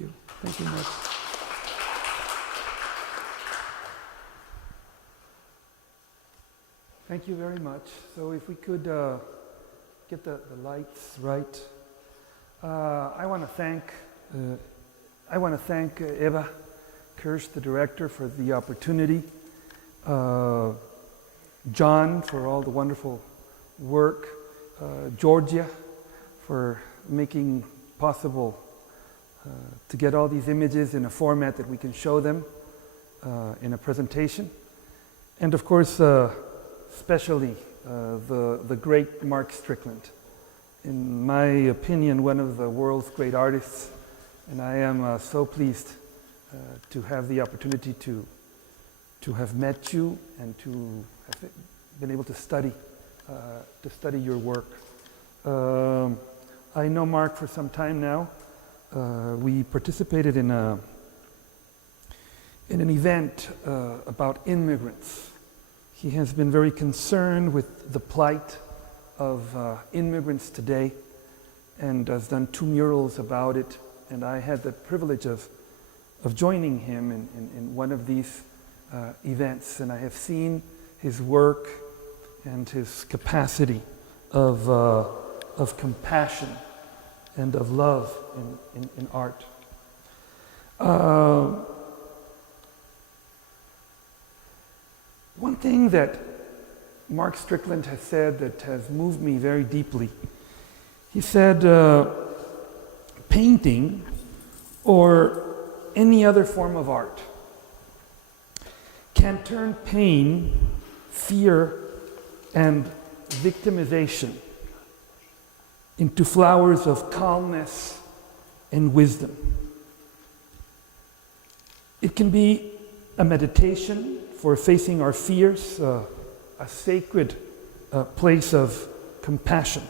you. Thank you much. Thank you very much. So if we could get the lights right. I want to thank Eva Kirsch, the director, for the opportunity. John for all the wonderful work. Georgia for making possible to get all these images in a format that we can show them in a presentation. And of course, especially the great Mark Strickland. In my opinion, one of the world's great artists, and I am so pleased to have the opportunity to have met you and to have been able to study your work. I know Mark for some time now. We participated in an event about immigrants. He has been very concerned with the plight of immigrants today and has done 2 murals about it. And I had the privilege of joining him in one of these events. And I have seen his work and his capacity of compassion and of love in art. One thing that Mark Strickland has said that has moved me very deeply, he said, painting or any other form of art can turn pain, fear, and victimization into flowers of calmness and wisdom. It can be a meditation for facing our fears, a sacred place of compassion.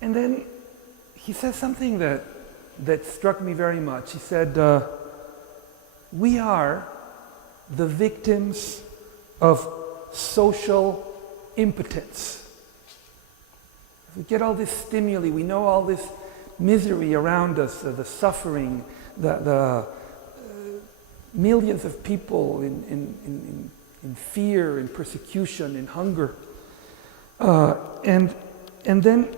And then he says something that struck me very much. He said, we are the victims of social impotence. We get all this stimuli, we know all this misery around us, the suffering, the millions of people in fear, in persecution, in hunger. And then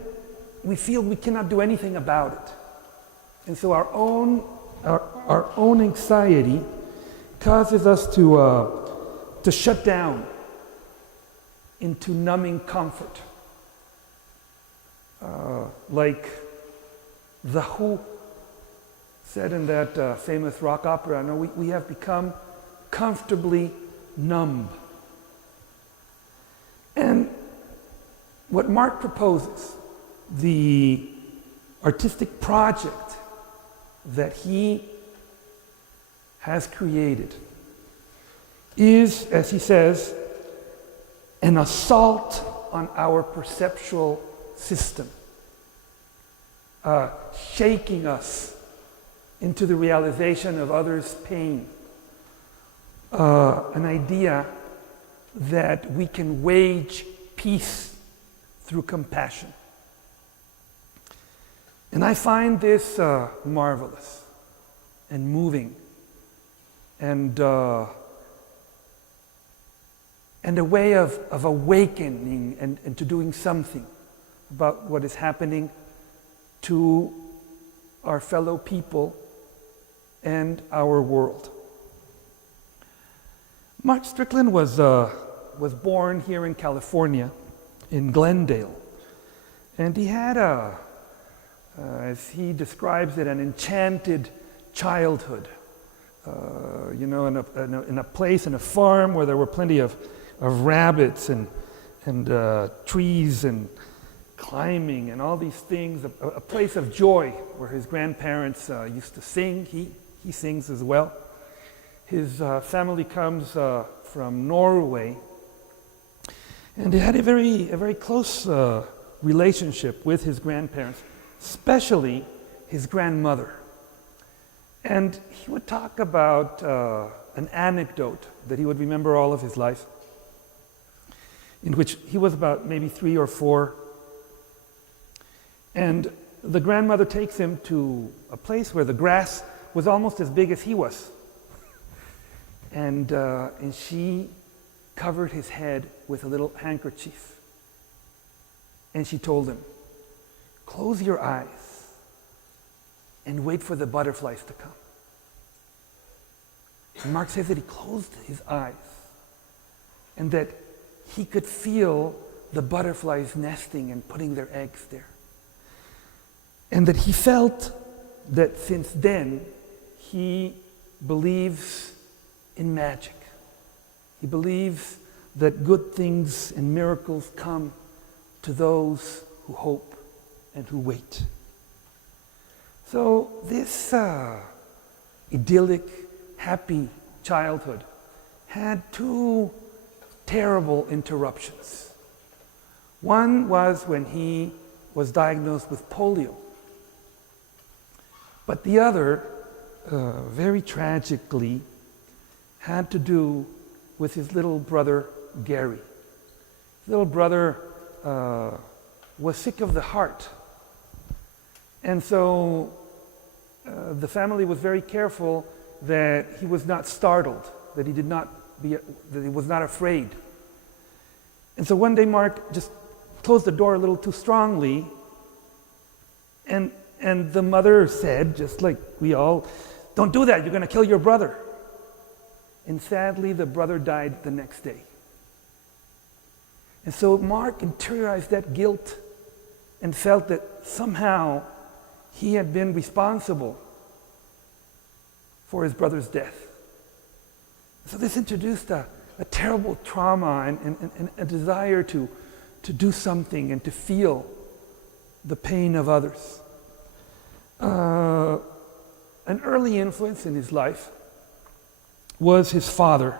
we feel we cannot do anything about it. And so our own anxiety causes us to shut down into numbing comfort. Like The Who said in that famous rock opera, no, we have become comfortably numb. And what Mark proposes, the artistic project that he has created, is, as he says, an assault on our perceptual system, shaking us into the realization of others' pain, an idea that we can wage peace through compassion. And I find this marvelous and moving and a way of awakening and to doing something about what is happening to our fellow people and our world. Mark Strickland was born here in California, in Glendale, and he had as he describes it, an enchanted childhood. In a place, in a farm where there were plenty of rabbits and trees and climbing and all these things, a place of joy where his grandparents used to sing. He sings as well. His family comes from Norway, and he had a very close relationship with his grandparents, especially his grandmother. And he would talk about an anecdote that he would remember all of his life, in which he was about maybe 3 or 4. And the grandmother takes him to a place where the grass was almost as big as he was. And she covered his head with a little handkerchief. And she told him, close your eyes and wait for the butterflies to come. And Mark says that he closed his eyes and that he could feel the butterflies nesting and putting their eggs there. And that he felt that since then he believes in magic. He believes that good things and miracles come to those who hope and who wait. So this idyllic, happy childhood had two terrible interruptions. One was when he was diagnosed with polio. But the other, very tragically, had to do with his little brother, Gary. His little brother was sick of the heart. And so the family was very careful that he was not startled, that he was not afraid. And so one day Mark just closed the door a little too strongly, and the mother said, just like we all, don't do that, you're going to kill your brother. And sadly, the brother died the next day. And so Mark interiorized that guilt and felt that somehow he had been responsible for his brother's death. So this introduced a terrible trauma and a desire to do something and to feel the pain of others. An early influence in his life was his father,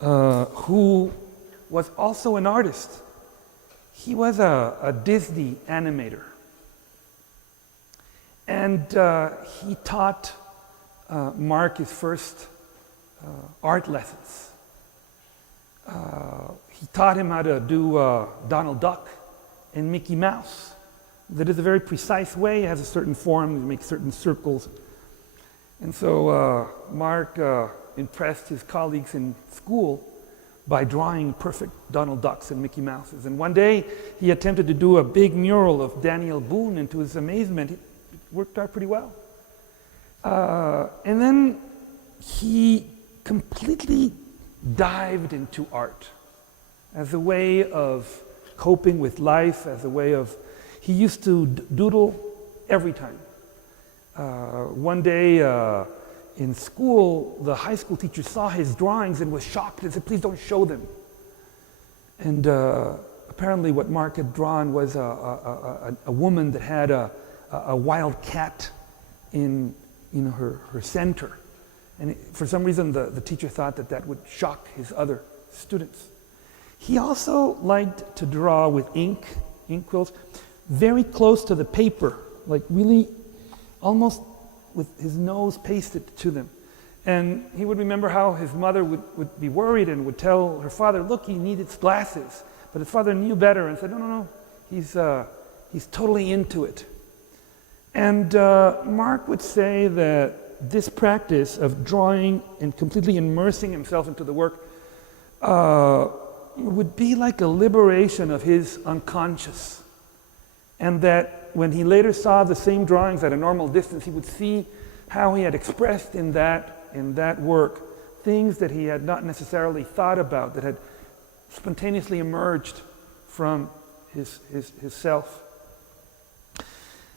who was also an artist. He was a Disney animator. And he taught Mark his first art lessons. He taught him how to do Donald Duck and Mickey Mouse. That is a very precise way, it has a certain form, it makes certain circles. And so Mark impressed his colleagues in school by drawing perfect Donald Ducks and Mickey Mouses. And one day he attempted to do a big mural of Daniel Boone, and to his amazement, it worked out pretty well. And then he completely dived into art as a way of coping with life, as a way of, he used to doodle every time. One day in school, the high school teacher saw his drawings and was shocked and said, please don't show them. And apparently what Mark had drawn was a woman that had a wild cat in her center. And for some reason, the teacher thought that would shock his other students. He also liked to draw with ink quills, very close to the paper, like really almost with his nose pasted to them. And he would remember how his mother would be worried and would tell her father, look, he needed glasses. But his father knew better and said, no, he's totally into it. And Mark would say that this practice of drawing and completely immersing himself into the work would be like a liberation of his unconscious. And that when he later saw the same drawings at a normal distance, he would see how he had expressed in that work things that he had not necessarily thought about, that had spontaneously emerged from his self.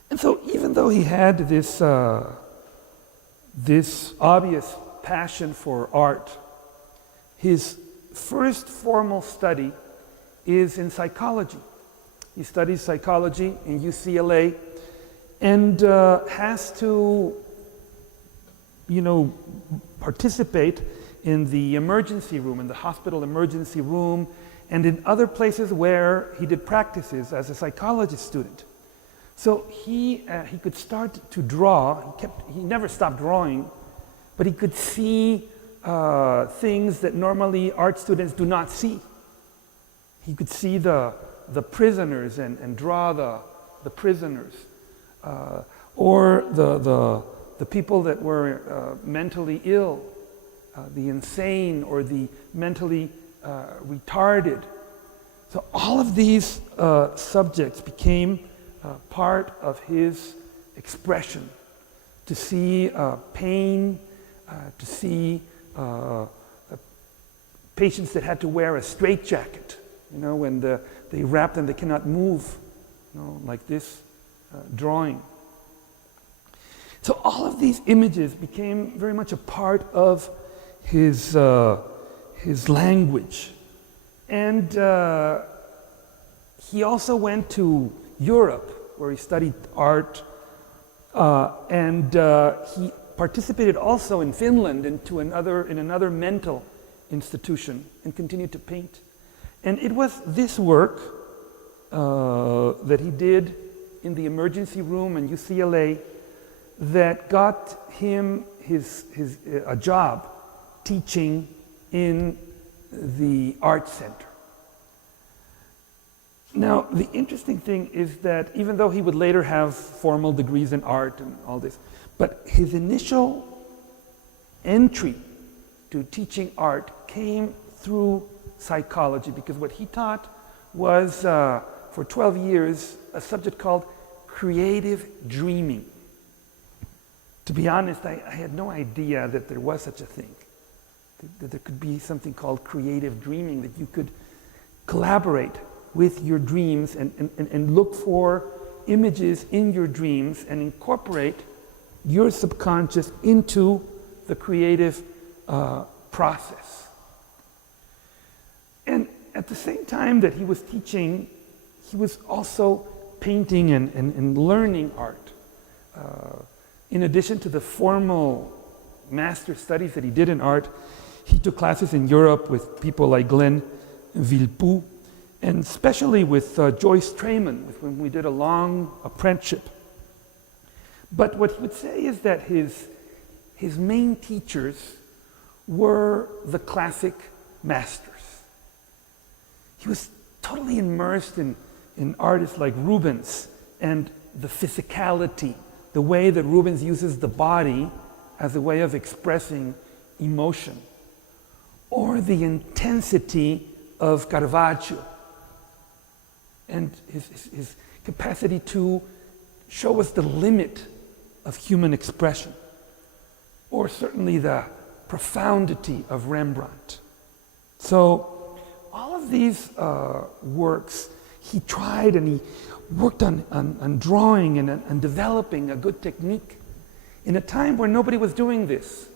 And so even though he had this obvious passion for art, his first formal study is in psychology. He studies psychology in UCLA and has to, participate in the emergency room, in the hospital emergency room, and in other places where he did practices as a psychologist student. So he could start to draw. He never stopped drawing, but he could see things that normally art students do not see. He could see the prisoners and draw the prisoners. or the people that were mentally ill, the insane or the mentally retarded. So all of these subjects became part of his expression. To see pain, to see patients that had to wear a straitjacket, when they wrap them, they cannot move, like this drawing. So all of these images became very much a part of his language. And he also went to Europe, where he studied art, and he participated also in Finland in another mental institution, and continued to paint. And it was this work that he did in the emergency room in UCLA that got him a job teaching in the art center. Now, the interesting thing is that even though he would later have formal degrees in art and all this, but his initial entry to teaching art came through psychology, because what he taught was, for 12 years, a subject called creative dreaming. To be honest, I had no idea that there was such a thing, that there could be something called creative dreaming, that you could collaborate with your dreams and look for images in your dreams and incorporate your subconscious into the creative process. And at the same time that he was teaching, he was also painting and learning art. In addition to the formal master studies that he did in art, he took classes in Europe with people like Glenn Villepou, and especially with Joyce Trayman, with whom we did a long apprenticeship. But what he would say is that his main teachers were the classic masters. He was totally immersed in artists like Rubens and the physicality, the way that Rubens uses the body as a way of expressing emotion, or the intensity of Caravaggio and his capacity to show us the limit of human expression, or certainly the profundity of Rembrandt. So all of these works, he tried and he worked on drawing and developing a good technique in a time where nobody was doing this.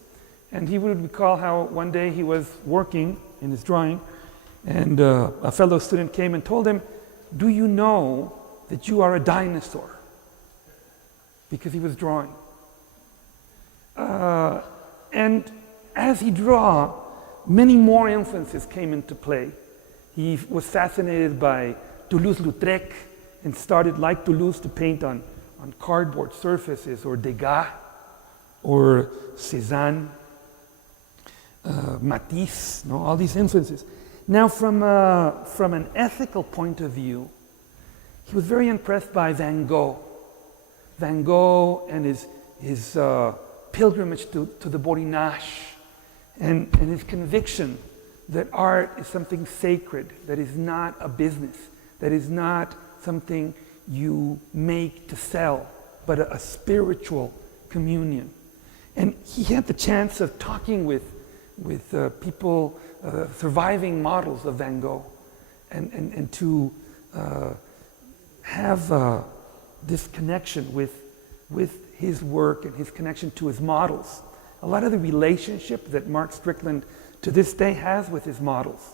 And he would recall how one day he was working in his drawing, and a fellow student came and told him, "Do you know that you are a dinosaur?" Because he was drawing. And as he drew, many more influences came into play. He was fascinated by Toulouse-Lautrec and started, like Toulouse, to paint on cardboard surfaces, or Degas, or Cézanne, Matisse, all these influences. Now, from an ethical point of view, he was very impressed by Van Gogh. Van Gogh and his pilgrimage to the Borinage, and his conviction that art is something sacred, that is not a business, that is not something you make to sell, but a spiritual communion. And he had the chance of talking with people, surviving models of Van Gogh, and to have this connection with his work and his connection to his models. A lot of the relationship that Mark Strickland to this day has with his models,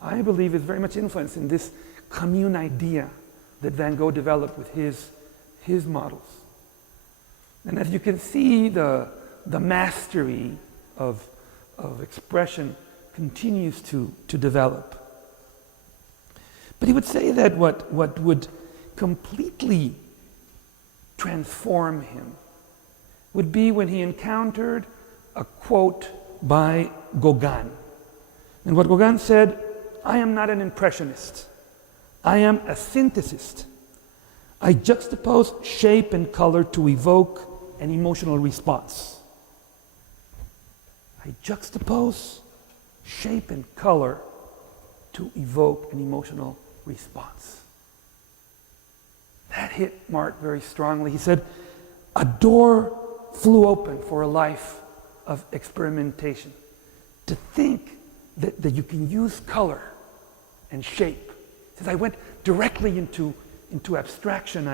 I believe, is very much influenced in this commune idea that Van Gogh developed with his models. And as you can see, the mastery of expression continues to develop. But he would say that what would completely transform him would be when he encountered a quote by Gauguin. And what Gauguin said, "I am not an impressionist. I am a synthesist. I juxtapose shape and color to evoke an emotional response. I juxtapose shape and color to evoke an emotional response. That hit Mark very strongly. He said, a door flew open for a life of experimentation. To think that you can use color and shape. He says, I went directly into abstraction.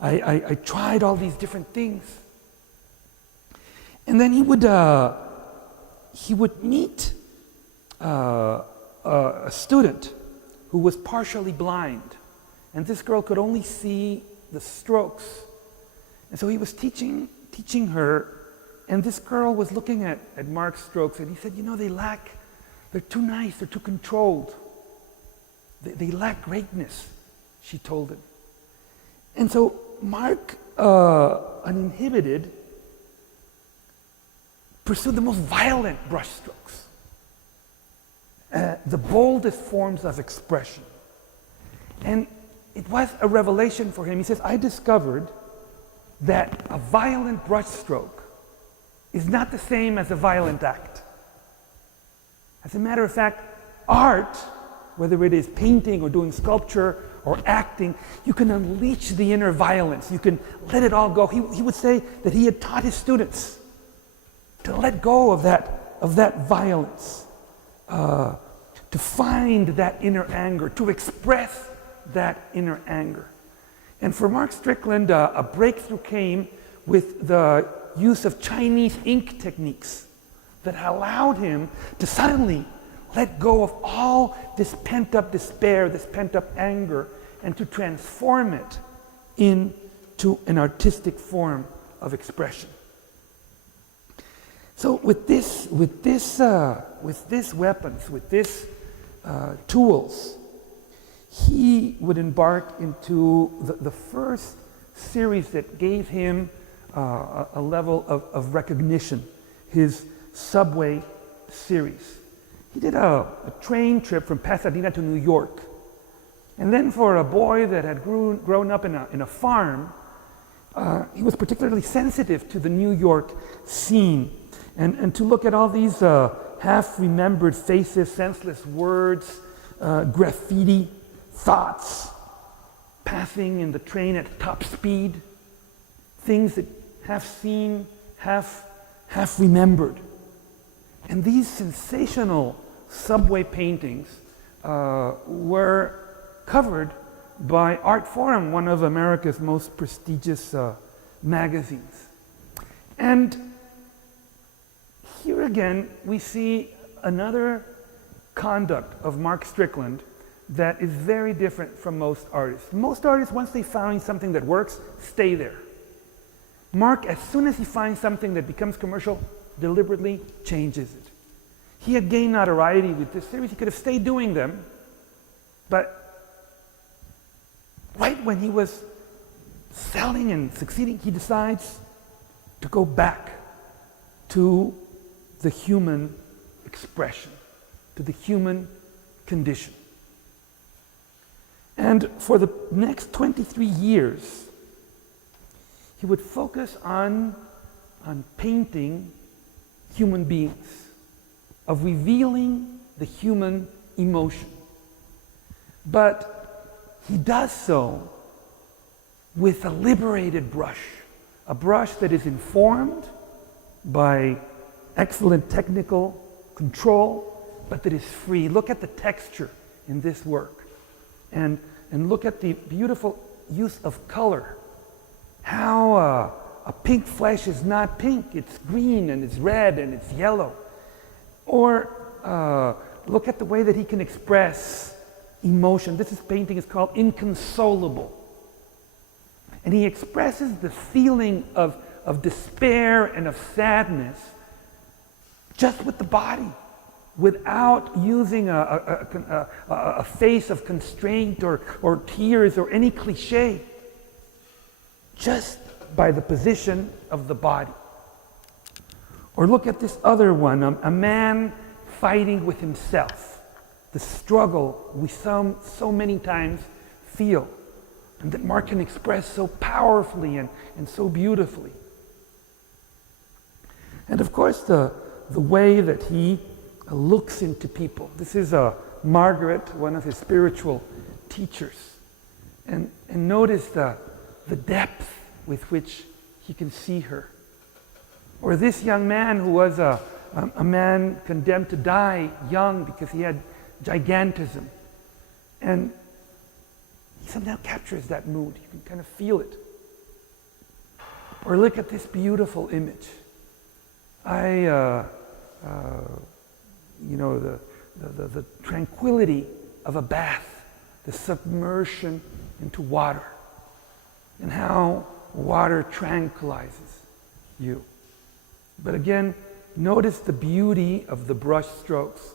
I tried all these different things. And then he would meet a student who was partially blind. And this girl could only see the strokes. And so he was teaching her, and this girl was looking at Mark's strokes, and he said, they're too nice, they're too controlled. They lack greatness, she told him. And so Mark, uninhibited, pursued the most violent brushstrokes, the boldest forms of expression. And it was a revelation for him. He says, I discovered that a violent brushstroke is not the same as a violent act. As a matter of fact, art, whether it is painting or doing sculpture or acting, you can unleash the inner violence. You can let it all go. He would say that he had taught his students to let go of that violence, to find that inner anger, to express that inner anger. And for Mark Strickland, a breakthrough came with the use of Chinese ink techniques that allowed him to suddenly let go of all this pent-up despair, this pent-up anger, and to transform it into an artistic form of expression. So with these weapons, with these tools, he would embark into the first series that gave him a level of recognition, his subway series. He did a train trip from Pasadena to New York. And then for a boy that had grown up in a farm, he was particularly sensitive to the New York scene and to look at all these half-remembered faces, senseless words, graffiti, thoughts passing in the train at top speed, things that half seen, half remembered. And these sensational subway paintings were covered by Art Forum, one of America's most prestigious magazines. And here again, we see another conduct of Mark Strickland that is very different from most artists. Most artists, once they find something that works, stay there. Mark, as soon as he finds something that becomes commercial, deliberately changes it. He had gained notoriety with this series. He could have stayed doing them, but right when he was selling and succeeding, he decides to go back to the human expression, to the human condition. And for the next 23 years, he would focus on painting human beings, of revealing the human emotion. But he does so with a liberated brush, a brush that is informed by excellent technical control, but that is free. Look at the texture in this work. And look at the beautiful use of color. How a pink flesh is not pink, it's green and it's red and it's yellow. Or look at the way that he can express emotion. This painting is called Inconsolable. And he expresses the feeling of despair and of sadness just with the body, without using a face of constraint or tears or any cliche, just by the position of the body. Or look at this other one, a man fighting with himself, the struggle we so many times feel. and that Mark can express so powerfully and so beautifully. And of course, the way that he looks into people. This is Margaret, one of his spiritual teachers. And notice the depth with which he can see her. Or this young man who was a man condemned to die young because he had gigantism. And he somehow captures that mood. You can kind of feel it. Or look at this beautiful image. The tranquility of a bath, the submersion into water, and how water tranquilizes you. But again, notice the beauty of the brush strokes,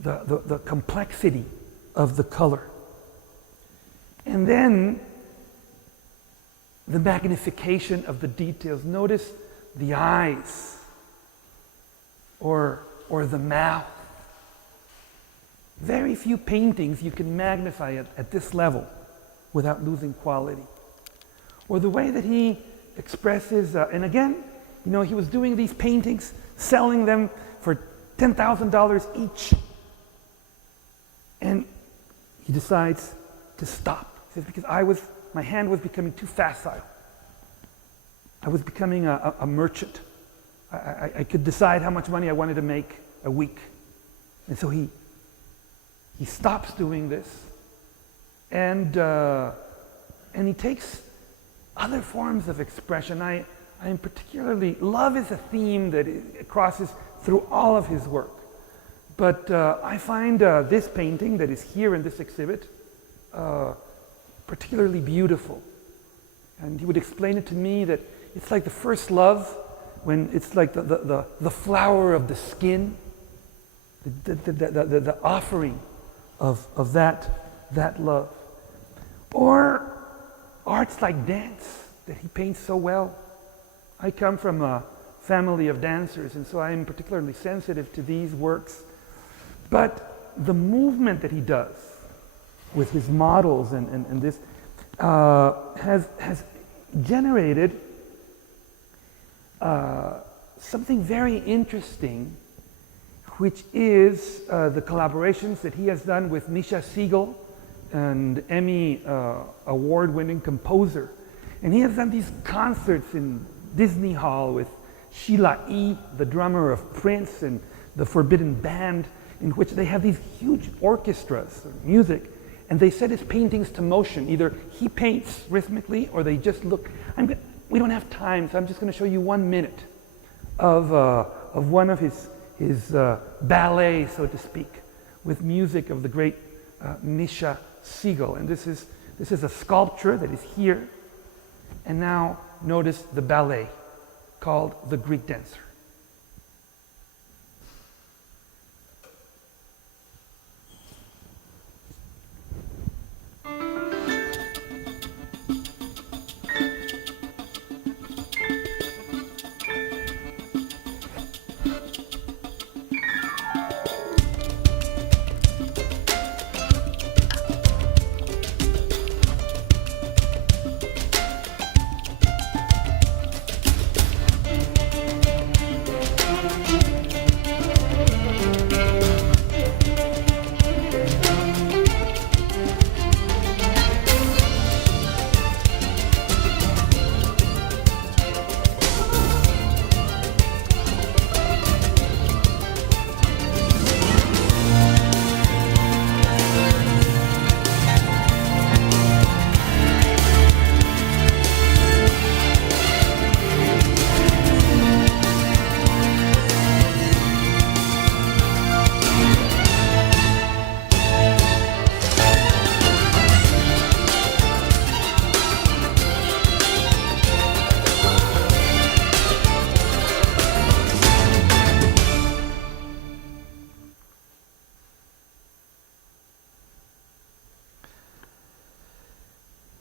the complexity of the color. And then the magnification of the details. Notice the eyes or the mouth. Very few paintings you can magnify it at this level without losing quality. Or the way that he expresses, and again, he was doing these paintings, selling them for $10,000 each. And he decides to stop. He says, because my hand was becoming too facile. I was becoming a merchant. I could decide how much money I wanted to make a week. And so he stops doing this, and he takes other forms of expression. I am particularly, love is a theme that crosses through all of his work. But I find this painting that is here in this exhibit particularly beautiful. And he would explain it to me that it's like the first love, when it's like the flower of the skin, the offering of that love. Or arts like dance that he paints so well. I come from a family of dancers, and so I am particularly sensitive to these works. But the movement that he does with his models and this has generated something very interesting, which is the collaborations that he has done with Misha Siegel, an Emmy award-winning composer. And he has done these concerts in Disney Hall with Sheila E., the drummer of Prince, and the Forbidden Band, in which they have these huge orchestras of music, and they set his paintings to motion. Either he paints rhythmically, or they just look. We don't have time, so I'm just going to show you 1 minute of one of his ballet, so to speak, with music of the great Misha Siegel. And this is a sculpture that is here. And now notice the ballet called The Greek Dancer.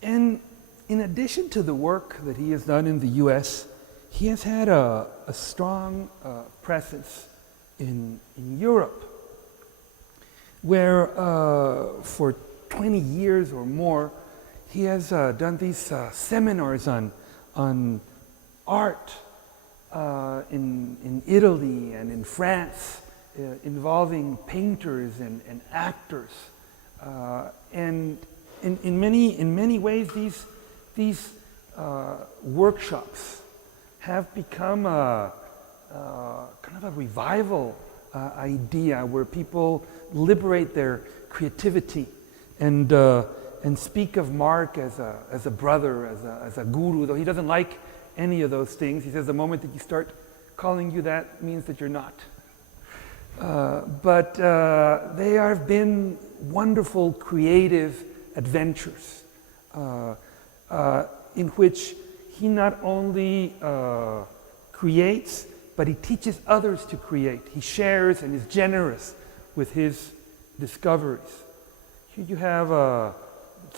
And in addition to the work that he has done in the US, he has had a strong presence in Europe, where for 20 years or more, he has done these seminars on art in Italy and in France, involving painters and actors. And in many ways, these workshops have become kind of a revival idea where people liberate their creativity and speak of Mark as a brother, as a guru, though he doesn't like any of those things. He says the moment that you start calling you that means that you're not. But they have been wonderful creative adventures in which he not only creates, but he teaches others to create. He shares and is generous with his discoveries. Here you have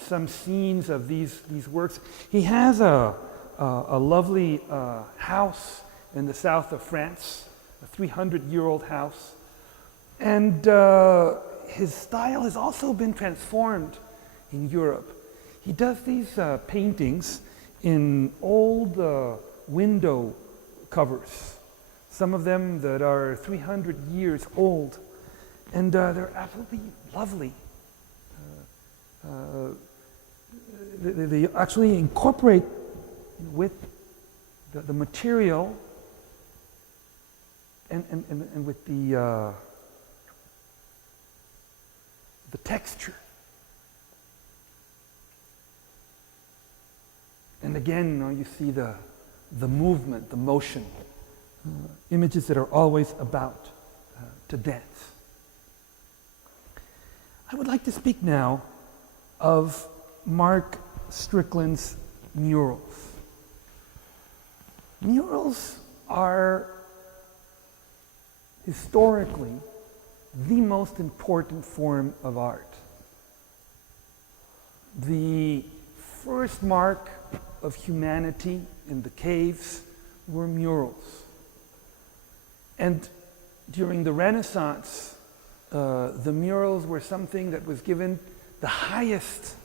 some scenes of these works. He has a lovely house in the south of France, a 300-year-old house. And his style has also been transformed in Europe. He does these paintings in old window covers, some of them that are 300 years old, and they're absolutely lovely. They actually incorporate with the material and with the texture. And again, you see the movement, the motion, images that are always about to dance. I would like to speak now of Mark Strickland's murals. Murals are historically the most important form of art. The first mark of humanity in the caves were murals. And during the Renaissance, the murals were something that was given the highest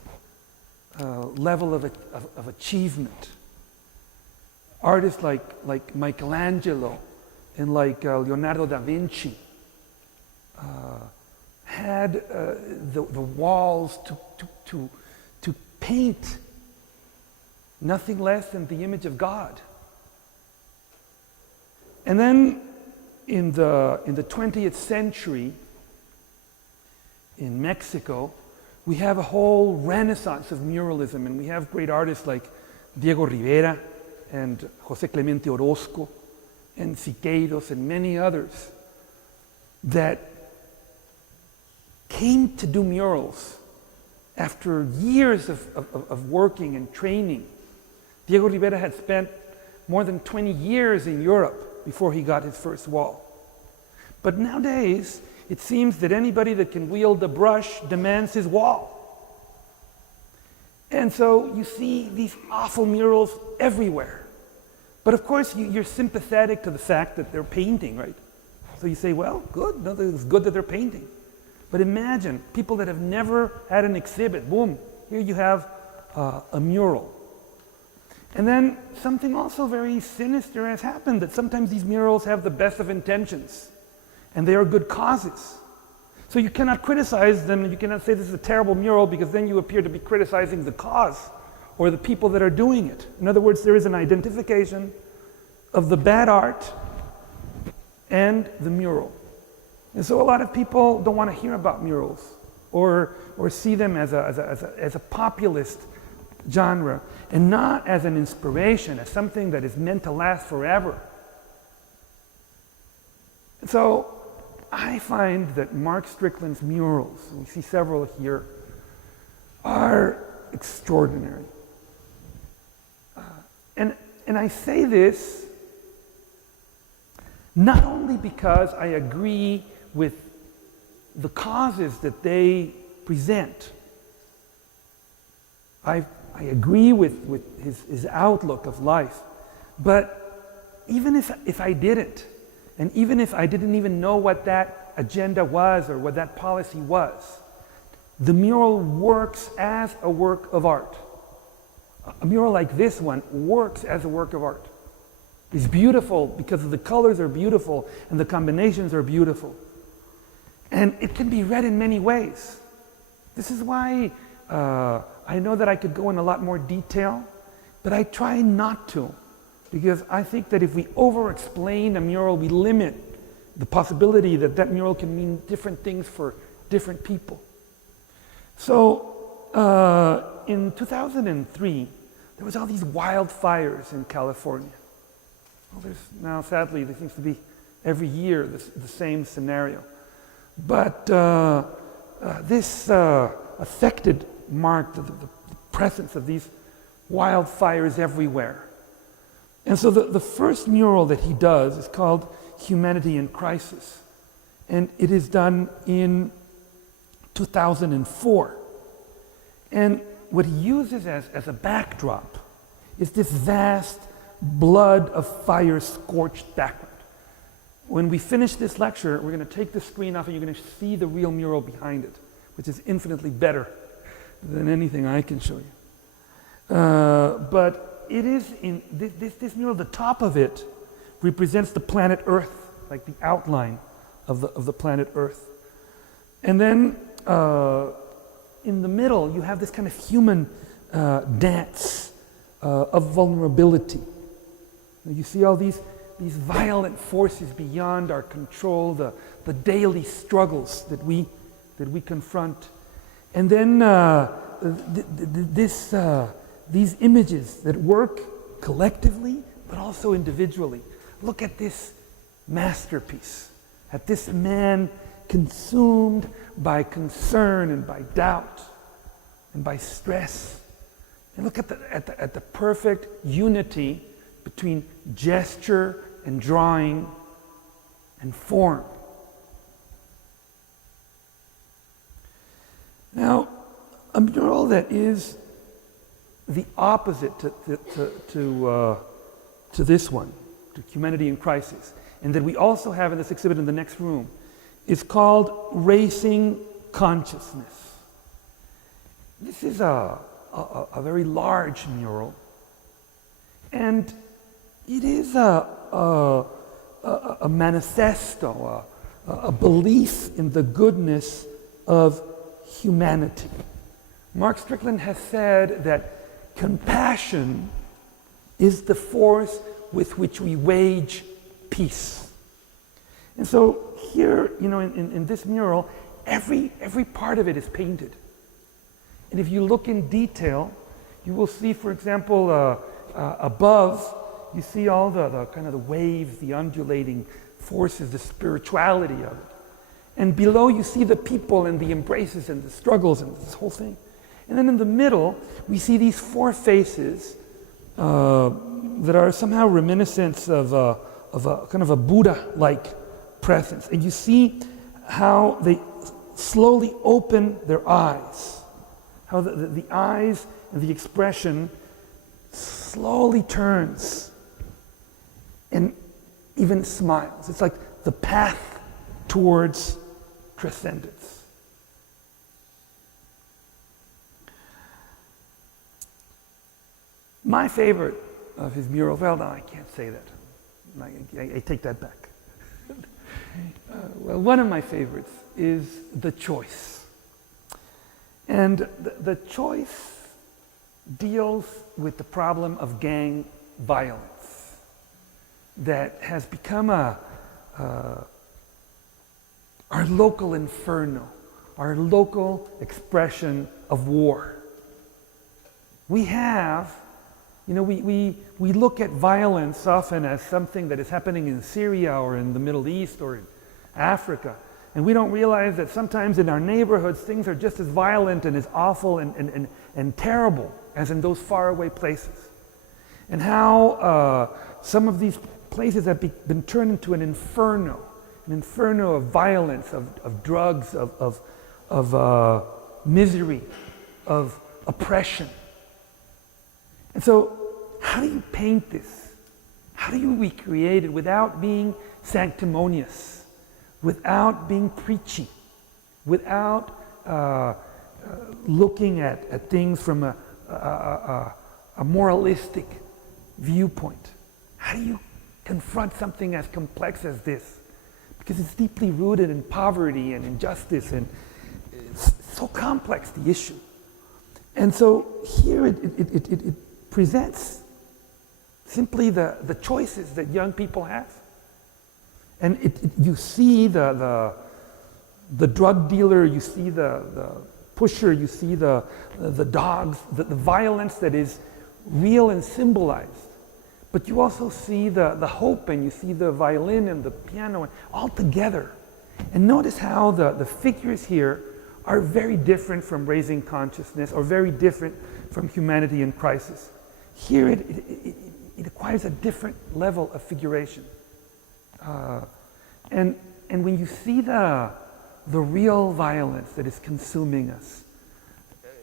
level of achievement. Artists like Michelangelo and like Leonardo da Vinci had the walls to paint nothing less than the image of God. And then in the 20th century, in Mexico, we have a whole renaissance of muralism, and we have great artists like Diego Rivera and José Clemente Orozco and Siqueiros and many others that came to do murals after years of working and training. Diego Rivera had spent more than 20 years in Europe before he got his first wall. But nowadays, it seems that anybody that can wield a brush demands his wall. And so you see these awful murals everywhere. But of course, you're sympathetic to the fact that they're painting, right? So you say, well, good, no, it's good that they're painting. But imagine people that have never had an exhibit, boom, here you have a mural. And then something also very sinister has happened, that sometimes these murals have the best of intentions, and they are good causes. So you cannot criticize them, and you cannot say this is a terrible mural, because then you appear to be criticizing the cause or the people that are doing it. In other words, there is an identification of the bad art and the mural. And so a lot of people don't want to hear about murals or see them as a populist genre, and not as an inspiration, as something that is meant to last forever. So I find that Mark Strickland's murals, we see several here, are extraordinary. And I say this not only because I agree with the causes that they present. I agree with his outlook of life. But even if I didn't, and even if I didn't even know what that agenda was or what that policy was, the mural works as a work of art. A mural like this one works as a work of art. It's beautiful because the colors are beautiful and the combinations are beautiful. And it can be read in many ways. This is why I know that I could go in a lot more detail, but I try not to, because I think that if we over-explain a mural, we limit the possibility that that mural can mean different things for different people. So in 2003, there was all these wildfires in California. Well, there's now, sadly, there seems to be every year the same scenario. But this affected marked the presence of these wildfires everywhere. And so the first mural that he does is called Humanity in Crisis. And it is done in 2004. And what he uses as a backdrop is this vast blood of fire scorched background. When we finish this lecture, we're going to take the screen off and you're going to see the real mural behind it, which is infinitely better than anything I can show you. But it is in this mural, the top of it represents the planet Earth, like the outline of the planet Earth. And then in the middle, you have this kind of human dance of vulnerability. You see all these violent forces beyond our control, the daily struggles that we confront. And then these images that work collectively, but also individually. Look at this masterpiece, at this man consumed by concern and by doubt and by stress. And look at the perfect unity between gesture and drawing and form. Now, a mural that is the opposite to this one, to Humanity in Crisis, and that we also have in this exhibit in the next room, is called Racing Consciousness. This is a very large mural, and it is a manifesto, a belief in the goodness of humanity. Mark Strickland has said that compassion is the force with which we wage peace. And so here, in this mural, every part of it is painted. And if you look in detail, you will see, for example, above, you see all the kind of the waves, the undulating forces, the spirituality of it. And below you see the people and the embraces and the struggles and this whole thing. And then in the middle, we see these four faces that are somehow reminiscent of a kind of a Buddha-like presence. And you see how they slowly open their eyes, how the eyes and the expression slowly turns and even smiles. It's like the path towards transcendence. My favorite of his murals, well, no, I can't say that. I take that back. Well, one of my favorites is The Choice. And the Choice deals with the problem of gang violence that has become our local inferno, our local expression of war. We have, we look at violence often as something that is happening in Syria or in the Middle East or in Africa. And we don't realize that sometimes in our neighborhoods things are just as violent and as awful and terrible as in those faraway places. And how some of these places have been turned into an inferno of violence, of drugs, of misery, of oppression. And so, how do you paint this? How do you recreate it without being sanctimonious, without being preachy, without looking at things from a a moralistic viewpoint. How do you confront something as complex as this? Because it's deeply rooted in poverty and injustice, and it's so complex, the issue. And so here it presents simply the choices that young people have. And you see the drug dealer, you see the pusher, you see the dogs, the violence that is real and symbolized. But you also see the hope, and you see the violin and the piano all together. And notice how the figures here are very different from Raising Consciousness, or very different from Humanity in Crisis. Here it acquires a different level of figuration. And when you see the real violence that is consuming us,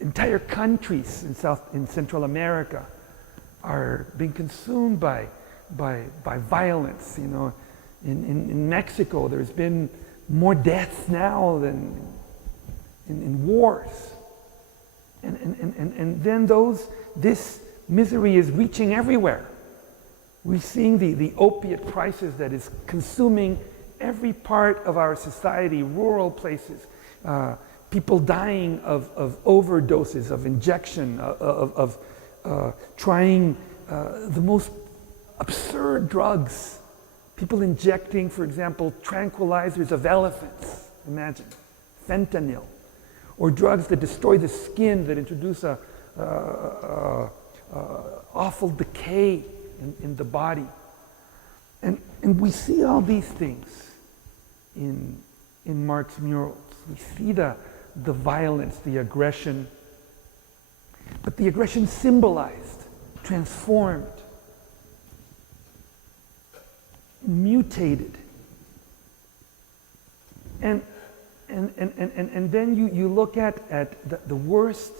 entire countries in Central America are being consumed by violence. You know, in Mexico, there's been more deaths now than in wars, and then this misery is reaching everywhere. We're seeing the opiate crisis that is consuming every part of our society, rural places, people dying of overdoses, of injection, of trying the most absurd drugs. People injecting, for example, tranquilizers of elephants, imagine, fentanyl, or drugs that destroy the skin, that introduce awful decay in the body. And we see all these things in Mark's murals. We see the violence, the aggression, but the aggression symbolized, transformed, mutated. And then you look at the worst,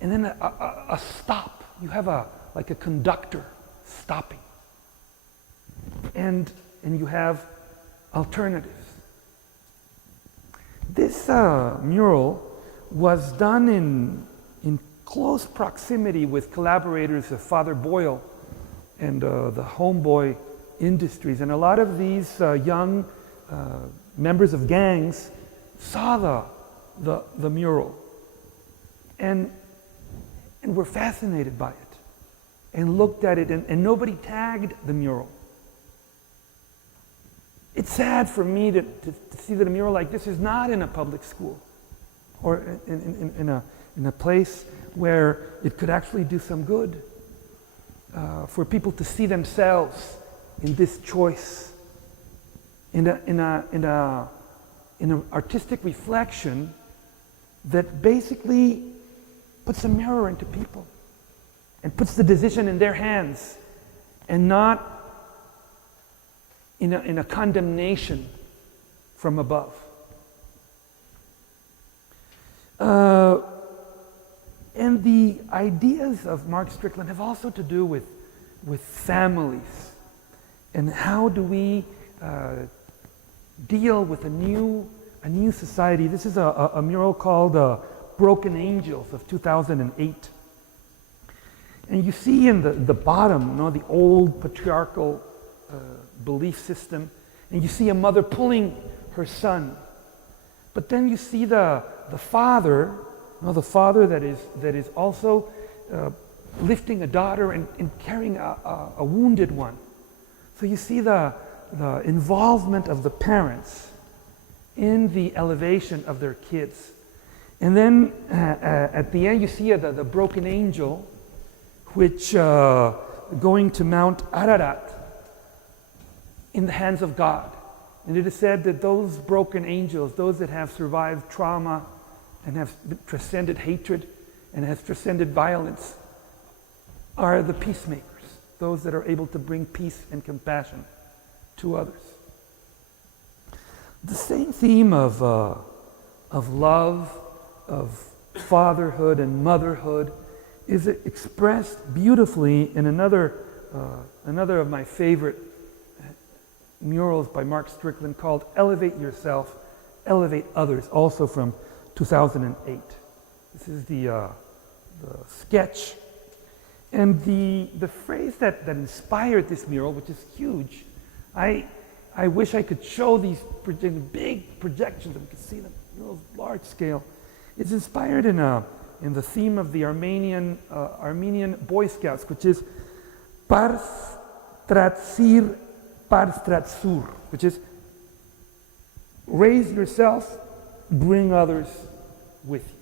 and then a stop. You have like a conductor stopping. And you have alternatives. This mural was done in close proximity with collaborators of Father Boyle and the Homeboy Industries. And a lot of these young members of gangs saw the mural and were fascinated by it and looked at it, and nobody tagged the mural. It's sad for me to see that a mural like this is not in a public school or in a place where it could actually do some good, for people to see themselves in this choice, in an artistic reflection that basically puts a mirror into people and puts the decision in their hands, and not in a condemnation from above. And the ideas of Mark Strickland have also to do with families, and how do we deal with a new society. This is a mural called Broken Angels of 2008. And you see in the bottom, the old patriarchal belief system, and you see a mother pulling her son. But then you see the father, the father that is also lifting a daughter and carrying a wounded one. So you see the involvement of the parents in the elevation of their kids. And then at the end you see the broken angel, which going to Mount Ararat in the hands of God. And it is said that those broken angels, those that have survived trauma and have transcended hatred and have transcended violence, are the peacemakers, those that are able to bring peace and compassion to others. The same theme of love, of fatherhood and motherhood is expressed beautifully in another of my favorite murals by Mark Strickland called Elevate Yourself, Elevate Others, also from 2008. This is the sketch, And the phrase that inspired this mural, which is huge, I wish I could show these big projections and we could see them, large scale. It's inspired in the theme of the Armenian Boy Scouts, which is Pars Tratsir, Pars Tratsur, which is raise yourself, bring others with you.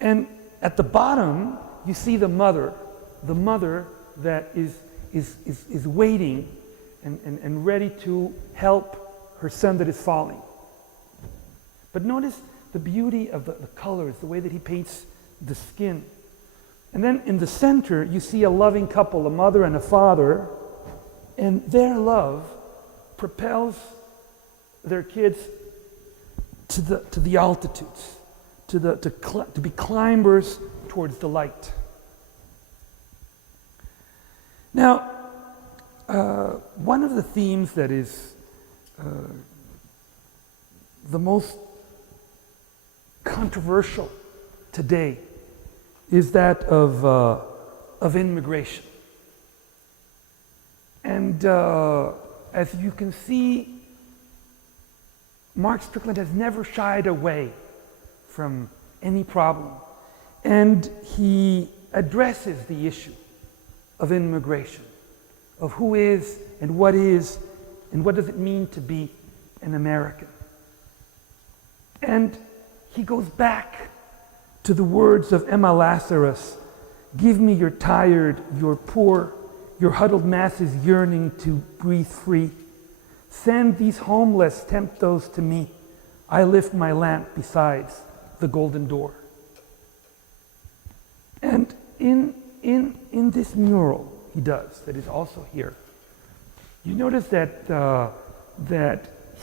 And at the bottom, you see the mother that is waiting and ready to help her son that is falling. But notice the beauty of the colors, the way that he paints the skin. And then in the center, you see a loving couple, a mother and a father, and their love propels their kids to the altitudes, to be climbers towards the light. Now, one of the themes that is the most controversial today is that of immigration. And as you can see, Mark Strickland has never shied away from any problem. And he addresses the issue of immigration, of who is and what does it mean to be an American. And he goes back to the words of Emma Lazarus, "Give me your tired, your poor, your huddled masses yearning to breathe free. Send these homeless temptos to me. I lift my lamp besides the golden door." And in this mural he does, that is also here, you notice that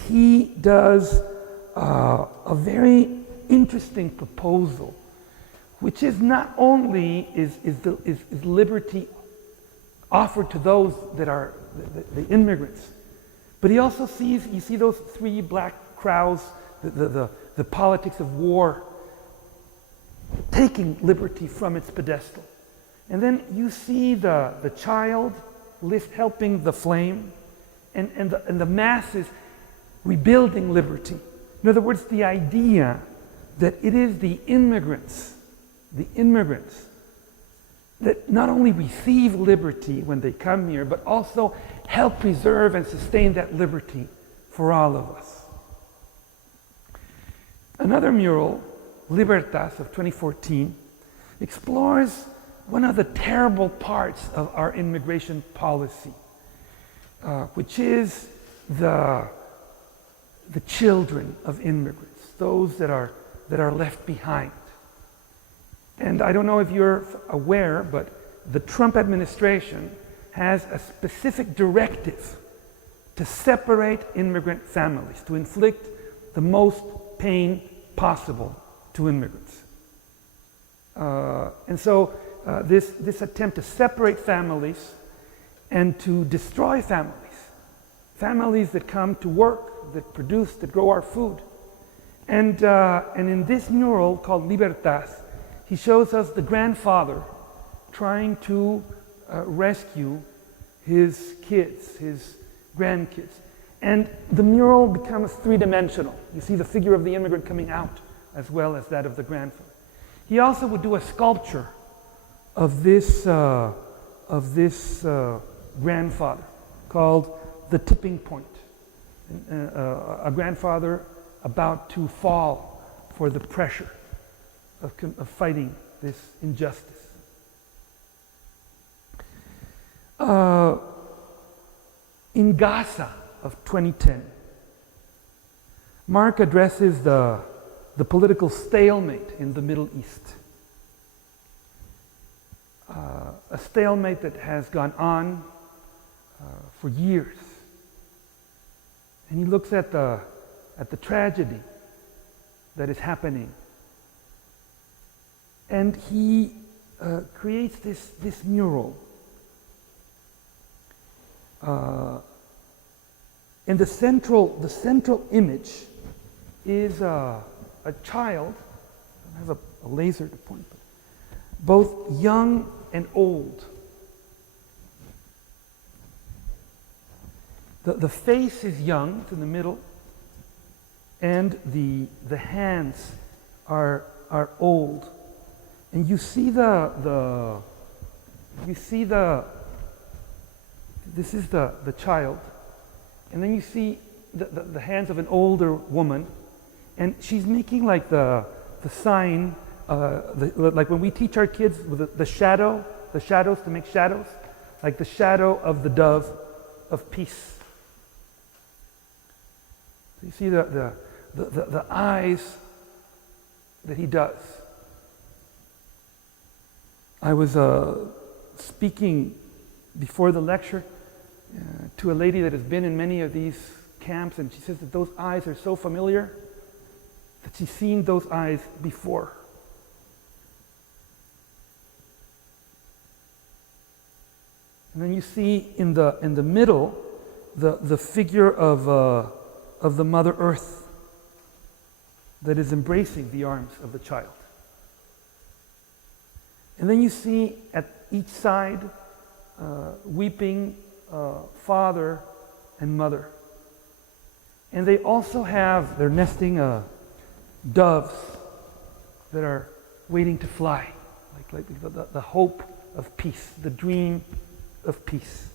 he does a very interesting proposal, which is not only is liberty offered to those that are the immigrants, but he also sees, you see those three black crowds, the politics of war, taking liberty from its pedestal. And then you see the child helping the flame, and the masses rebuilding liberty. In other words, the idea that it is the immigrants that not only receive liberty when they come here, but also help preserve and sustain that liberty for all of us. Another mural, Libertas of 2014, explores one of the terrible parts of our immigration policy, which is the children of immigrants, those that are left behind. And I don't know if you're aware, but the Trump administration has a specific directive to separate immigrant families, to inflict the most pain possible to immigrants. And so this attempt to separate families and to destroy families that come to work, that produce, that grow our food. And in this mural called Libertas, he shows us the grandfather trying to rescue his kids, his grandkids. And the mural becomes three-dimensional. You see the figure of the immigrant coming out as well as that of the grandfather. He also would do a sculpture of this grandfather called The Tipping Point. A grandfather about to fall for the pressure of fighting this injustice. In Gaza of 2010, Mark addresses the political stalemate in the Middle East. A stalemate that has gone on for years. And he looks at the tragedy that is happening. And he creates this mural. And the central image is a child. I have a laser to point, but both young and old. The face is young, it's in the middle, and the hands are old. And you see this is the child, and then you see the hands of an older woman, and she's making like the sign, like when we teach our kids with the shadows to make shadows, like the shadow of the dove of peace. So you see the eyes that he does. I was speaking before the lecture to a lady that has been in many of these camps, and she says that those eyes are so familiar that she's seen those eyes before. And then you see in the middle the figure of the Mother Earth that is embracing the arms of the child. And then you see at each side weeping father and mother. And they also have, they're nesting doves that are waiting to fly, like the hope of peace, the dream of peace.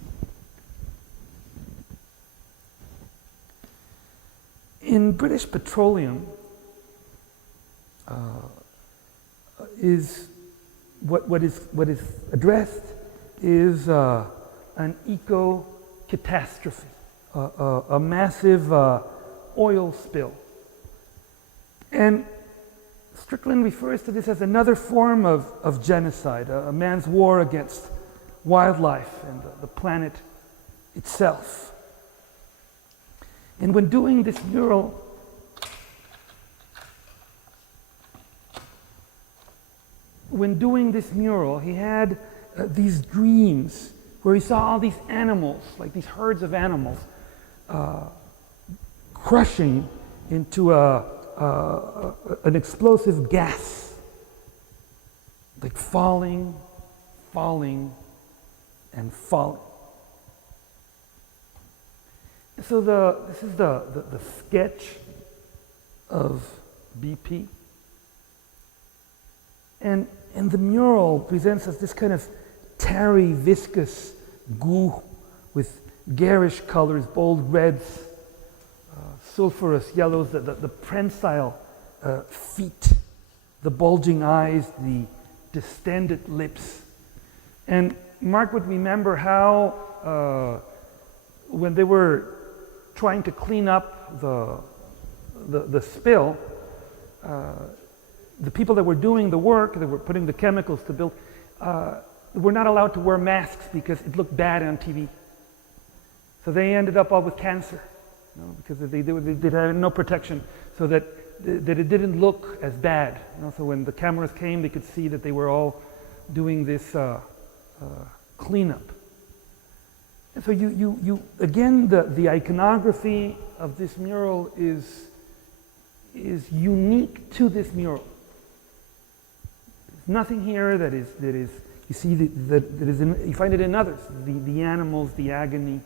In British Petroleum is what is addressed is an eco-catastrophe, a massive oil spill. And Strickland refers to this as another form of genocide, a man's war against wildlife and the planet itself. And when doing this mural, he had these dreams where he saw all these animals, like these herds of animals, crushing into an explosive gas, like falling, and falling. So this is the sketch of BP. And the mural presents us this kind of tarry, viscous goo with garish colors, bold reds, sulfurous yellows, the prehensile feet, the bulging eyes, the distended lips. And Mark would remember how when they were trying to clean up the spill, the people that were doing the work, that were putting the chemicals to build, were not allowed to wear masks because it looked bad on TV. So they ended up all with cancer, because they had no protection, so that it didn't look as bad. So when the cameras came, they could see that they were all doing this cleanup. And so you again, the iconography of this mural is unique to this mural. There's nothing here that is you see that is you find it in others. The animals, the agony,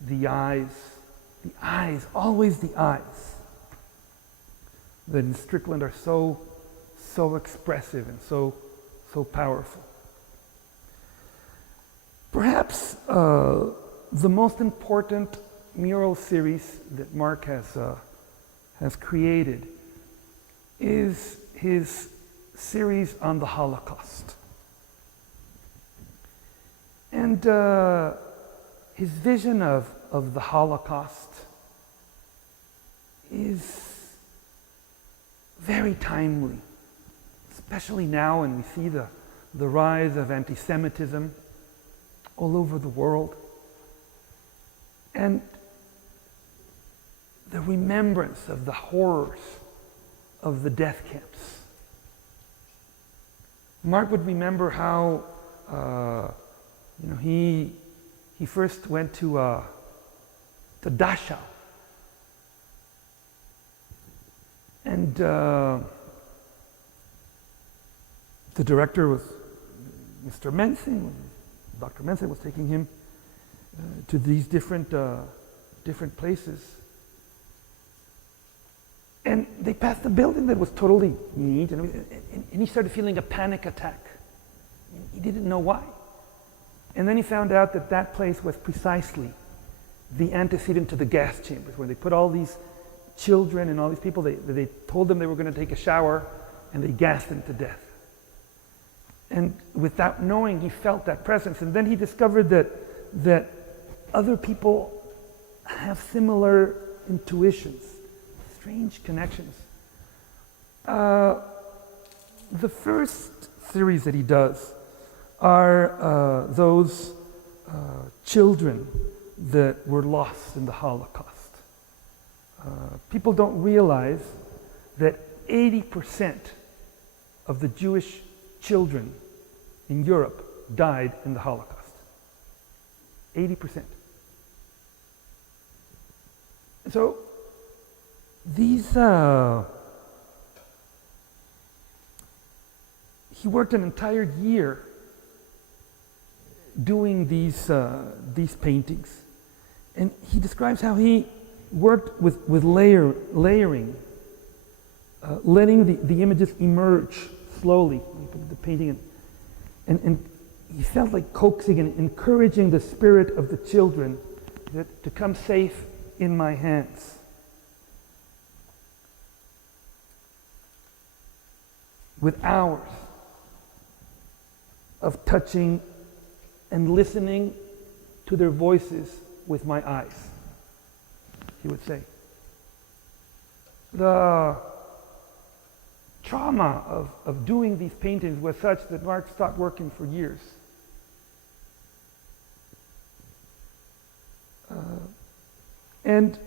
the eyes, always the eyes. That in Strickland are so expressive and so powerful. Perhaps the most important mural series that Mark has created is his series on the Holocaust. And his vision of the Holocaust is very timely, especially now when we see the rise of anti-Semitism all over the world. And the remembrance of the horrors of the death camps. Mark would remember how he first went to Dachau, and the director was Mr. Mensing, Dr. Mensing was taking him to these different places. And they passed a building that was totally neat, and he started feeling a panic attack. He didn't know why. And then he found out that that place was precisely the antecedent to the gas chambers, where they put all these children and all these people, they told them they were going to take a shower, and they gassed them to death. And without knowing, he felt that presence. And then he discovered that other people have similar intuitions, strange connections. The first series that he does are those children that were lost in the Holocaust. People don't realize that 80% of the Jewish children in Europe died in the Holocaust. 80%. So these, he worked an entire year doing these paintings. And he describes how he worked with layering, letting the images emerge slowly, the painting, and he felt like coaxing and encouraging the spirit of the children to come safe in my hands. With hours of touching and listening to their voices with my eyes, he would say. The trauma of doing these paintings was such that Mark stopped working for years. And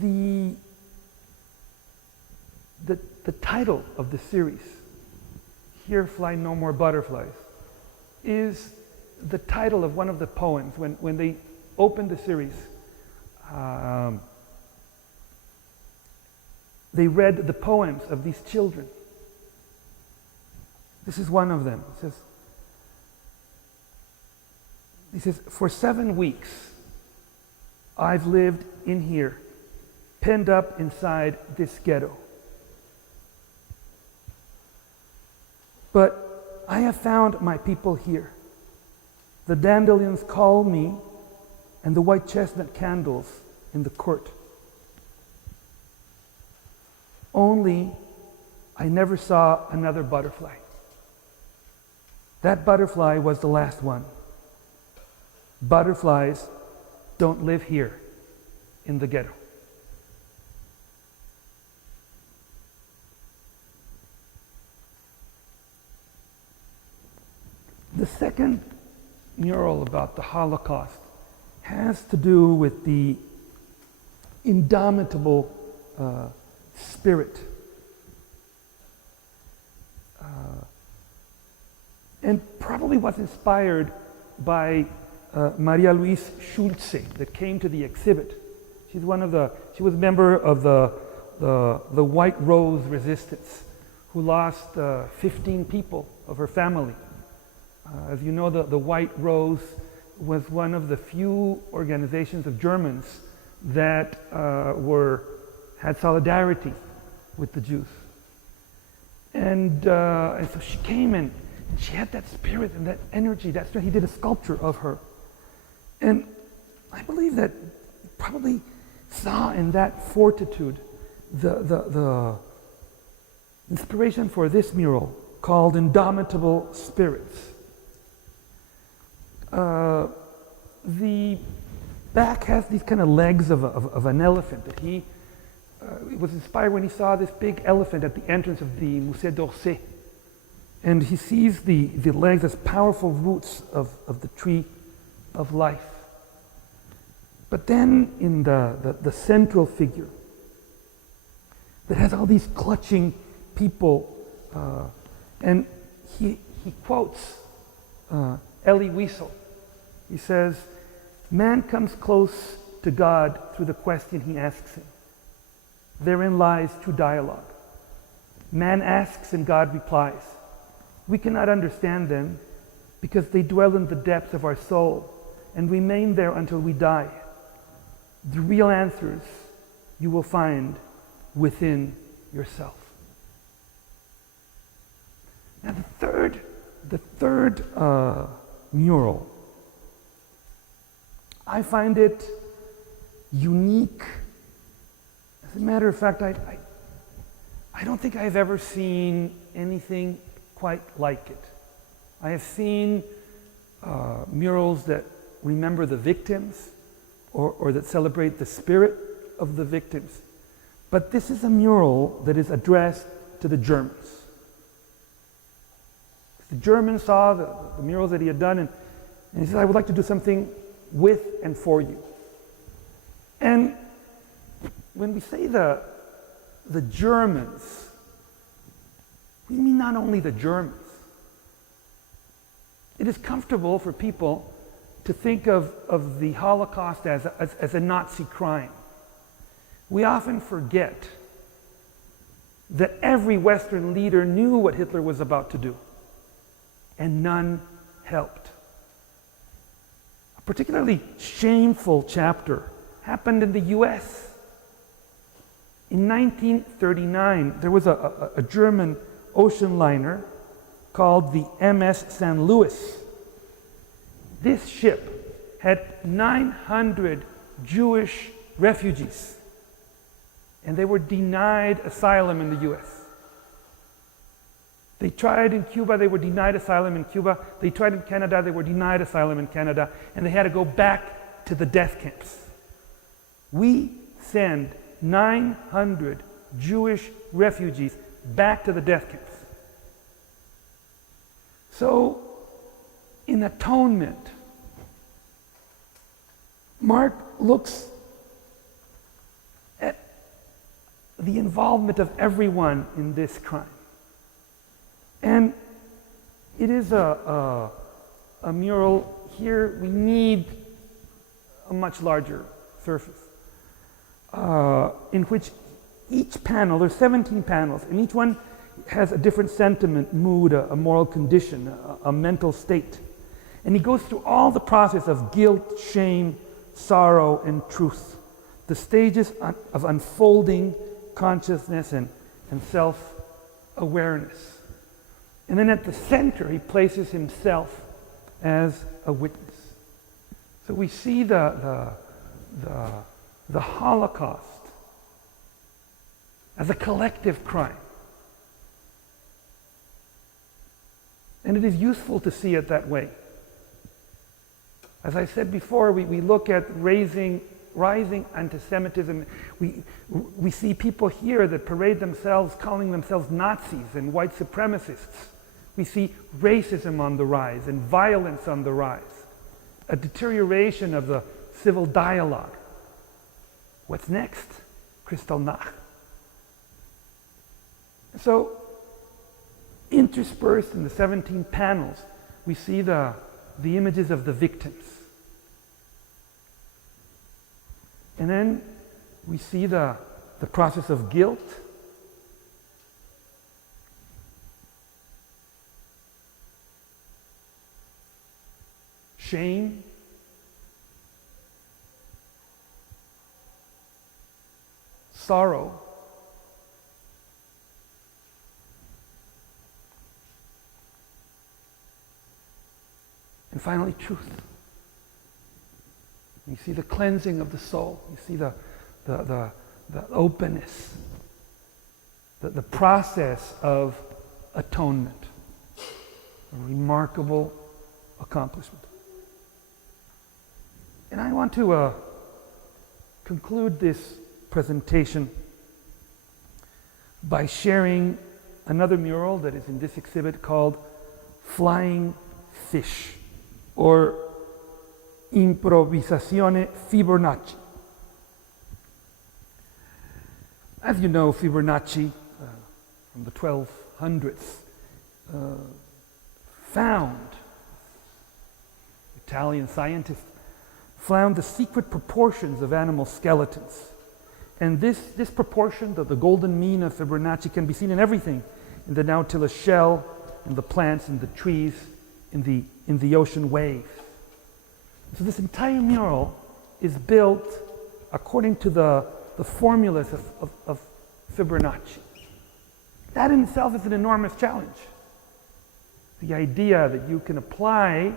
the title of the series, Here Fly No More Butterflies, is the title of one of the poems. When they opened the series, they read the poems of these children. This is one of them. He says, for 7 weeks, I've lived in here, penned up inside this ghetto. But I have found my people here. The dandelions call me, and the white chestnut candles in the court. Only I never saw another butterfly. That butterfly was the last one. Butterflies don't live here in the ghetto. The second mural about the Holocaust has to do with the indomitable spirit. And probably was inspired by Maria Louise Schulze that came to the exhibit. She was a member of the White Rose Resistance, who lost 15 people of her family. As you know, the White Rose was one of the few organizations of Germans that had solidarity with the Jews. And so she came in, and she had that spirit and that energy. He did a sculpture of her. And I believe that probably saw in that fortitude the inspiration for this mural called Indomitable Spirits. The back has these kind of legs of an elephant that he was inspired when he saw this big elephant at the entrance of the Musée d'Orsay. And he sees the legs as powerful roots of the tree of life. But then in the central figure that has all these clutching people, and he quotes Elie Wiesel. He says, man comes close to God through the question he asks him. Therein lies true dialogue. Man asks and God replies. We cannot understand them, because they dwell in the depths of our soul and remain there until we die. The real answers you will find within yourself. Now the third mural, I find it unique. As a matter of fact, I don't think I've ever seen anything quite like it. I have seen murals that remember the victims or that celebrate the spirit of the victims. But this is a mural that is addressed to the Germans. The Germans saw the murals that he had done and he said, I would like to do something with and for you. And when we say the Germans, we mean not only the Germans. It is comfortable for people to think of the Holocaust as a Nazi crime. We often forget that every Western leader knew what Hitler was about to do, and none helped. A particularly shameful chapter happened in the US. In 1939, there was a German ocean liner called the MS San Luis. This ship had 900 Jewish refugees, and they were denied asylum in the US. They tried in Cuba, they were denied asylum in Cuba. They tried in Canada, they were denied asylum in Canada, and they had to go back to the death camps. We send 900 Jewish refugees back to the death camps. So, in atonement, Mark looks at the involvement of everyone in this crime. And it is a mural. Here we need a much larger surface in which each panel, there's 17 panels, and each one has a different sentiment, mood, a moral condition, a mental state. And he goes through all the process of guilt, shame, sorrow, and truth, the stages of unfolding consciousness and self-awareness. And then at the center, he places himself as a witness. So we see the Holocaust as a collective crime. And it is useful to see it that way. As I said before, we look at rising anti-Semitism. We see people here that parade themselves, calling themselves Nazis and white supremacists. We see racism on the rise and violence on the rise, a deterioration of the civil dialogue. What's next? Kristallnacht. So, interspersed in the 17 panels, we see the images of the victims. And then we see the process of guilt, shame, sorrow, and finally truth. You see the cleansing of the soul. You see the openness, the process of atonement. A remarkable accomplishment. And I want to conclude this presentation by sharing another mural that is in this exhibit called Flying Fish, or Improvvisazione Fibonacci. As you know, Fibonacci, from the 1200s, Italian scientist, found the secret proportions of animal skeletons. And this proportion, the golden mean of Fibonacci, can be seen in everything, in the Nautilus shell, in the plants, in the trees, in the ocean wave. So this entire mural is built according to the formulas of Fibonacci. That in itself is an enormous challenge. The idea that you can apply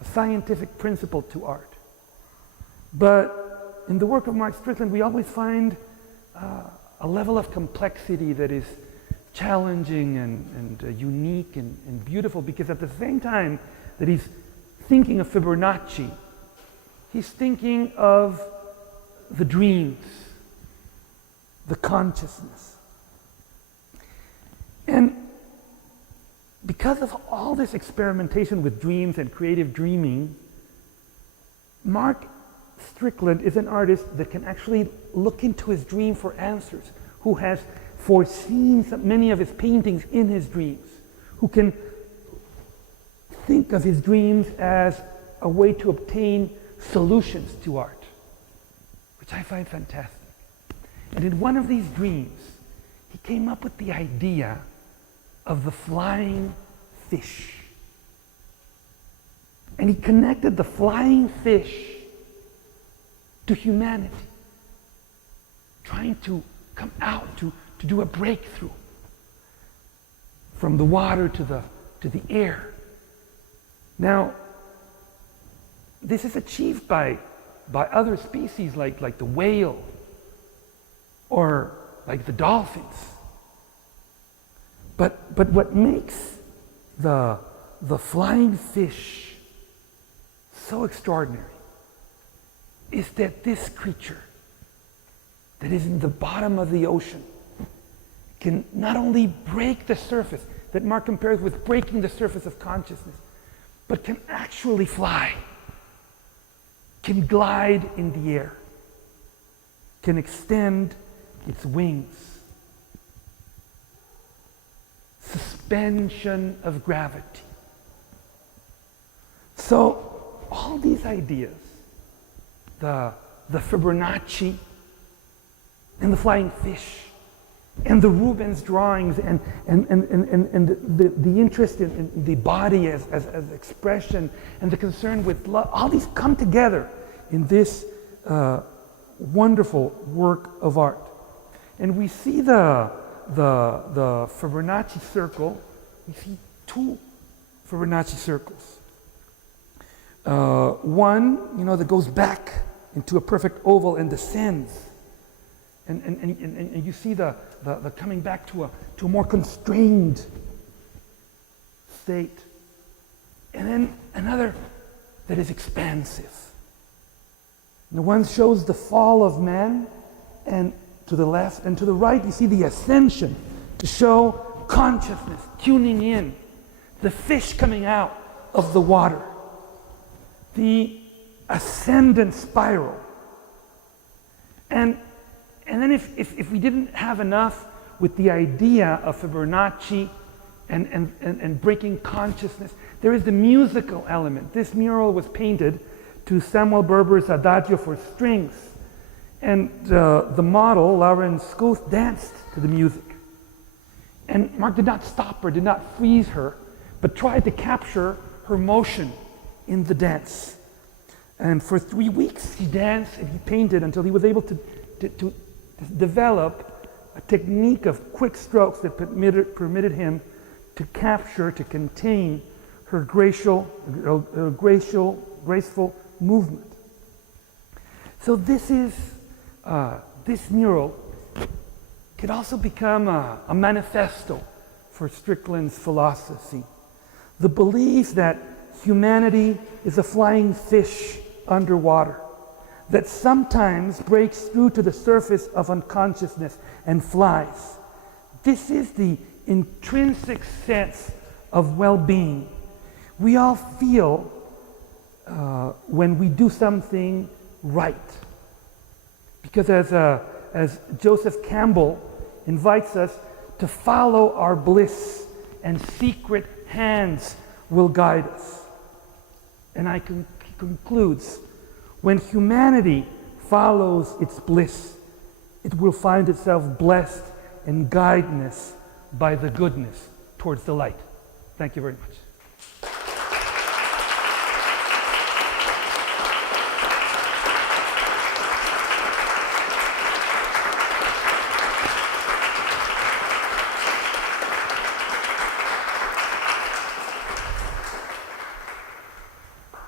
a scientific principle to art. But in the work of Mark Strickland, we always find a level of complexity that is challenging and unique and beautiful, because at the same time that he's thinking of Fibonacci, he's thinking of the dreams, the consciousness. And because of all this experimentation with dreams and creative dreaming, Mark Strickland is an artist that can actually look into his dream for answers, who has foreseen many of his paintings in his dreams, who can think of his dreams as a way to obtain solutions to art, which I find fantastic. And in one of these dreams, he came up with the idea of the flying fish. And he connected the flying fish to humanity, trying to come out, to do a breakthrough from the water to the air. Now, this is achieved by other species like the whale or like the dolphins. But what makes the flying fish so extraordinary is that this creature that is in the bottom of the ocean can not only break the surface, that Mark compares with breaking the surface of consciousness, but can actually fly, can glide in the air, can extend its wings. Suspension of gravity. So all these ideas, the Fibonacci and the flying fish and the Rubens drawings and the interest in the body as expression and the concern with love, all these come together in this wonderful work of art. And we see the Fibonacci circle. We see two Fibonacci circles. One, that goes back into a perfect oval and descends. And you see the coming back to a more constrained state. And then another that is expansive. And the one shows the fall of man, and to the left and to the right you see the ascension, to show consciousness tuning in, the fish coming out of the water, the ascendant spiral. And then if we didn't have enough with the idea of Fibonacci and breaking consciousness, there is the musical element. This mural was painted to Samuel Berber's Adagio for strings. And the model, Lauren Scoth, danced to the music. And Mark did not stop her, did not freeze her, but tried to capture her motion in the dance. And for 3 weeks he danced and he painted until he was able to develop a technique of quick strokes that permitted him to capture, to contain her graceful movement. So this mural could also become a manifesto for Strickland's philosophy. The belief that humanity is a flying fish underwater, that sometimes breaks through to the surface of unconsciousness and flies. This is the intrinsic sense of well-being. We all feel when we do something right. Because as Joseph Campbell invites us to follow our bliss, and secret hands will guide us. And he concludes, when humanity follows its bliss, it will find itself blessed and guided by the goodness towards the light. Thank you very much.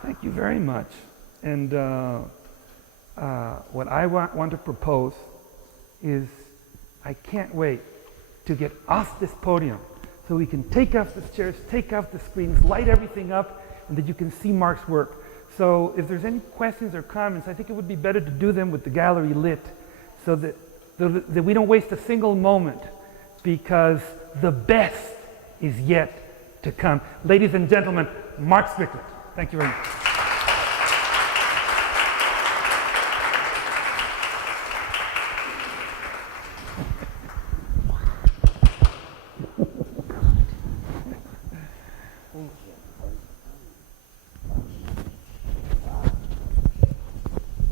Thank you very much. And what I want to propose is I can't wait to get off this podium so we can take off the chairs, take off the screens, light everything up, and that you can see Mark's work. So if there's any questions or comments, I think it would be better to do them with the gallery lit so that we don't waste a single moment, because the best is yet to come. Ladies and gentlemen, Mark Strickland. Thank you very much.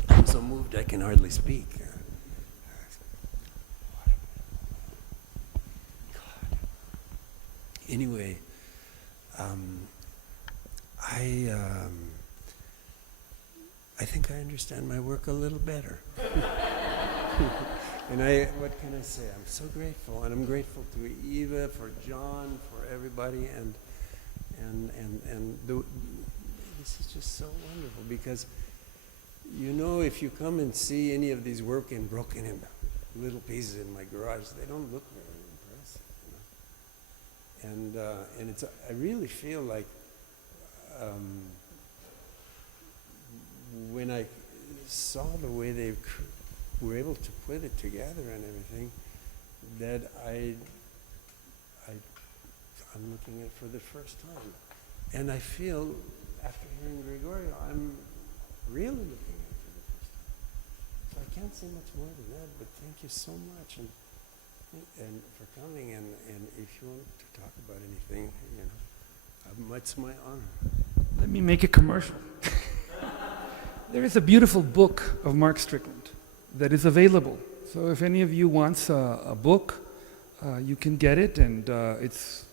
I'm so moved I can hardly speak. Anyway, I think I understand my work a little better. And what can I say? I'm so grateful, and I'm grateful to Eva, for John, for everybody, and this is just so wonderful, because you know, if you come and see any of these work in broken in little pieces in my garage, they don't look very impressive, you know. And it's I really feel like when I saw the way they were able to put it together and everything, that I'm looking at it for the first time. And I feel, after hearing Gregorio, I'm really looking at it for the first time. So I can't say much more than that, but thank you so much and for coming, and if you want to talk about anything, you know, it's my honor. Let me make a commercial. There is a beautiful book of Mark Strickland that is available. So if any of you wants a book, you can get it, and it's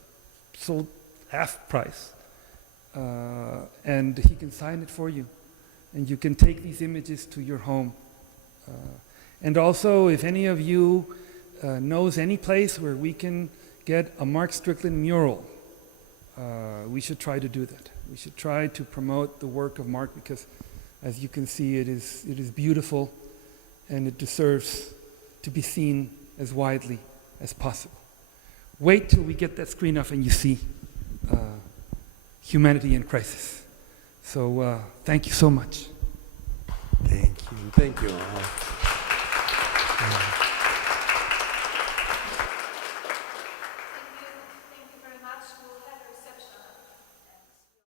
sold half price. And he can sign it for you. And you can take these images to your home. And also, if any of you knows any place where we can get a Mark Strickland mural, we should try to do that. We should try to promote the work of Mark, because as you can see, it is beautiful, and it deserves to be seen as widely as possible. Wait till we get that screen off and you see Humanity in Crisis. So thank you so much. Thank you. Thank you all.